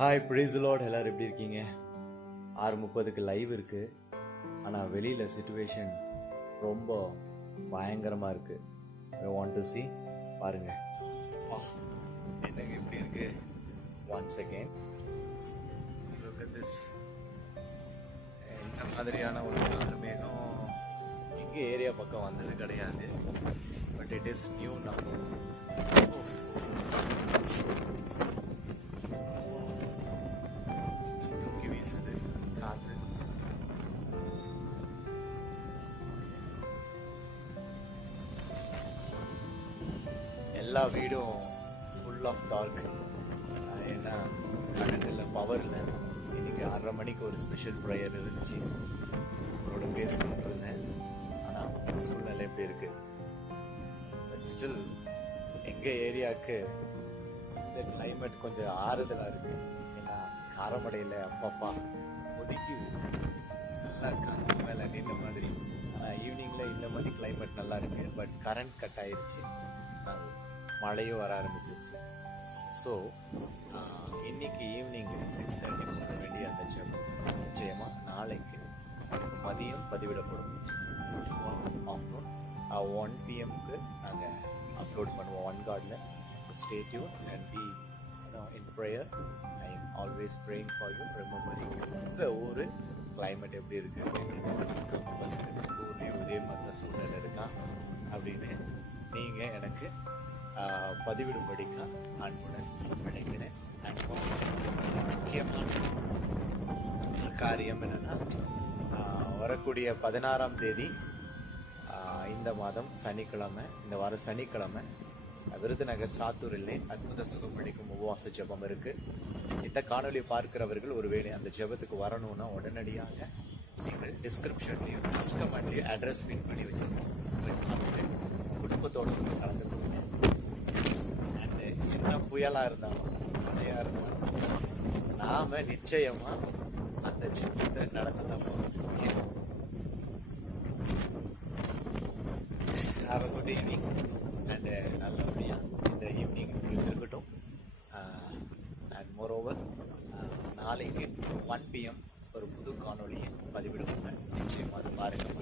Hi price Lord, எல்லோரும் எப்படி இருக்கீங்க? 6:30க்கு லைவ் இருக்குது. ஆனால் வெளியில் சிச்சுவேஷன் ரொம்ப பயங்கரமாக இருக்குது. ஐ வாண்ட் டு see பாருங்கள். என்னங்க எப்படி இருக்குது? Once again look at this. இந்த மாதிரியான ஒரு காலமேகம் எங்கள் ஏரியா பக்கம் வந்தது கிடையாது. But it is new now. காத்து எல்லா வீடும் ஃபுல் ஆஃப் டார்க். ஏன்னா கரண்ட் இல்லை, பவர் இல்லை. இன்னைக்கு 6:30 மணிக்கு ஒரு ஸ்பெஷல் ப்ரேயர் இருந்துச்சு, அவரோட பேசிட்டு இருந்தேன். ஆனால் சூழ்நிலை எப்படி இருக்கு? பட் ஸ்டில் எங்கள் ஏரியாவுக்கு இந்த கிளைமேட் கொஞ்சம் ஆறுதலாக இருக்கு. ஏன்னா காரமடையில் அப்பப்பா ஒதுக்கிது, நல்லா காற்று மேலே நின்ற மாதிரி. ஆனால் ஈவினிங்கில் இந்த மாதிரி கிளைமேட் நல்லா இருக்குது. பட் கரண்ட் கட் ஆயிடுச்சு, மழையும் வர ஆரம்பிச்சிருச்சு. ஸோ இன்னைக்கு ஈவினிங் 6:30 போட வேண்டிய அந்த ஜெபம் நிச்சயமாக நாளைக்கு மதியம் பதிவிடப்படும். ஆஃப்டர்நூன் 1 PM நாங்கள் அப்லோட் பண்ணுவோம் ஒன் கார்டில். So stay tune and be in prayer. I am always praying for you, remembering you. உங்கள் ஊர் கிளைமேட் எப்படி இருக்குது? ஊர்லேயும் இதே மற்ற சூழ்நிலை இருக்கா அப்படின்னு நீங்கள் எனக்கு பதிவிடும்படிக்கா அன்புடன் நினைக்கிறேன். முக்கியமான காரியம் என்னென்னா, வரக்கூடிய 16ஆம் தேதி இந்த மாதம் சனிக்கிழமை, இந்த வாரம் சனிக்கிழமை விருதுநகர் சாத்தூரிலே அற்புத சுகமளிக்கும் உபவாச ஜெபம் இருக்குது. இந்த காணொலி பார்க்கிறவர்கள் ஒருவேளை அந்த ஜெபத்துக்கு வரணும்னா உடனடியாக நீங்கள் டிஸ்கிரிப்ஷன்லேயும் ஃபஸ்ட் கமெண்ட்லேயும் அட்ரஸ் பின் பண்ணி வச்சுருக்கோம். பார்த்துட்டு குடும்பத்தோடு கலந்துக்கோங்க. அண்டு என்ன புயலாக இருந்தாலும் மழையாக இருந்தாலும் நாம் நிச்சயமாக அந்த ஜெபத்தை நடத்தலாம். Have a good evening and நல்லபடியாக இந்த ஈவினிங் இருக்கட்டும். அண்ட் மோரோவர் நாளைக்கு 1 PM ஒரு புது காணொலியை பதிவிடுவாங்க. நிச்சயமாக அது பாருங்கள்.